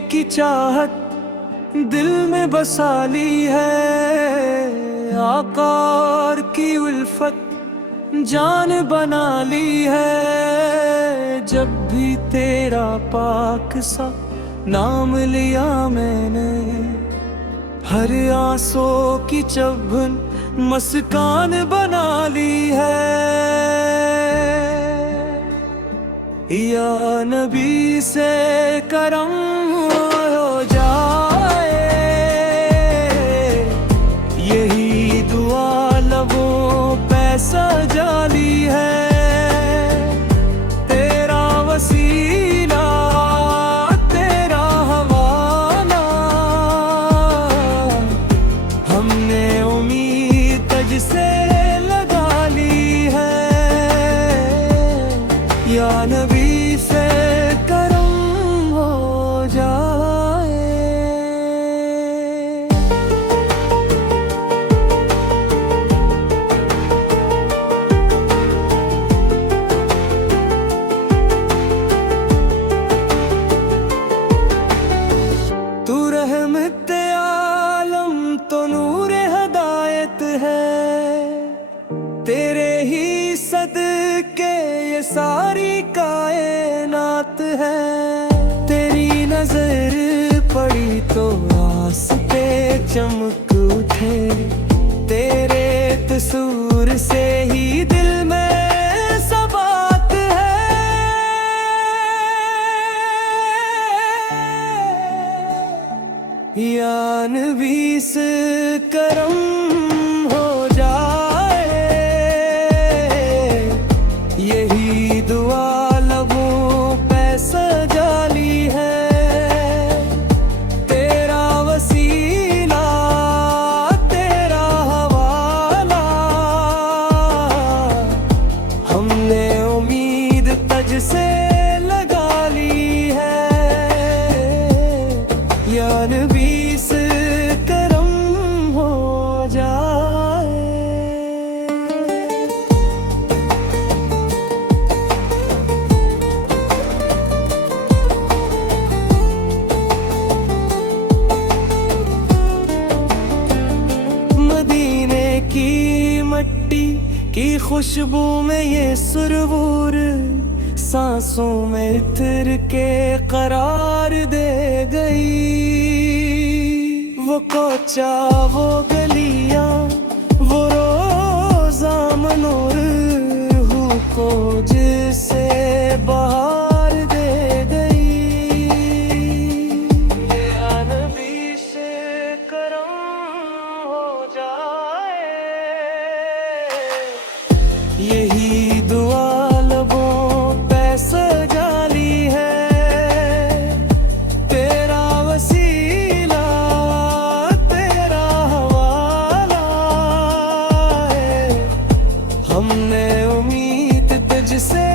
की चाहत दिल में बसा ली है, आकार की उल्फत जान बना ली है। जब भी तेरा पाक सा नाम लिया मैंने, हर आंसू की चुभन मुस्कान बना ली है। या नबी से करम हो जाए, यही दुआ लबों पे सजा ली है। तेरा वसीला तेरा हवाला, हमने उम्मीद तुझसे लगा ली है। या नबी से करम हो जाए। तू रहमत आलम तो नूरे हदायत है, तेरे ही सदके ये सारी कायनात है। तेरी नजर पड़ी तो रास्ते चमक उठे, तेरे तसूर से ही दिल में सबात है। या नबी से करम हो जाए, यही दुआ लबों पे सजा ली है। तेरा वसीला तेरा हवाला, हमने उम्मीद तुझसे लगा ली है। या नबी से करम हो जाए। मदीने की मट्टी की खुशबू में ये सुरूर, सांसों में इत्र के करार दे गई। वो कोचा वो गलियां वो रोज़ा मनूर, रूह को जिसे बहार दे गई। या नबी से करम हो जाए, यही दुआ लबों पे सजा ली है। तेरा वसीला तेरा हवाला है, हमने उम्मीद तुझसे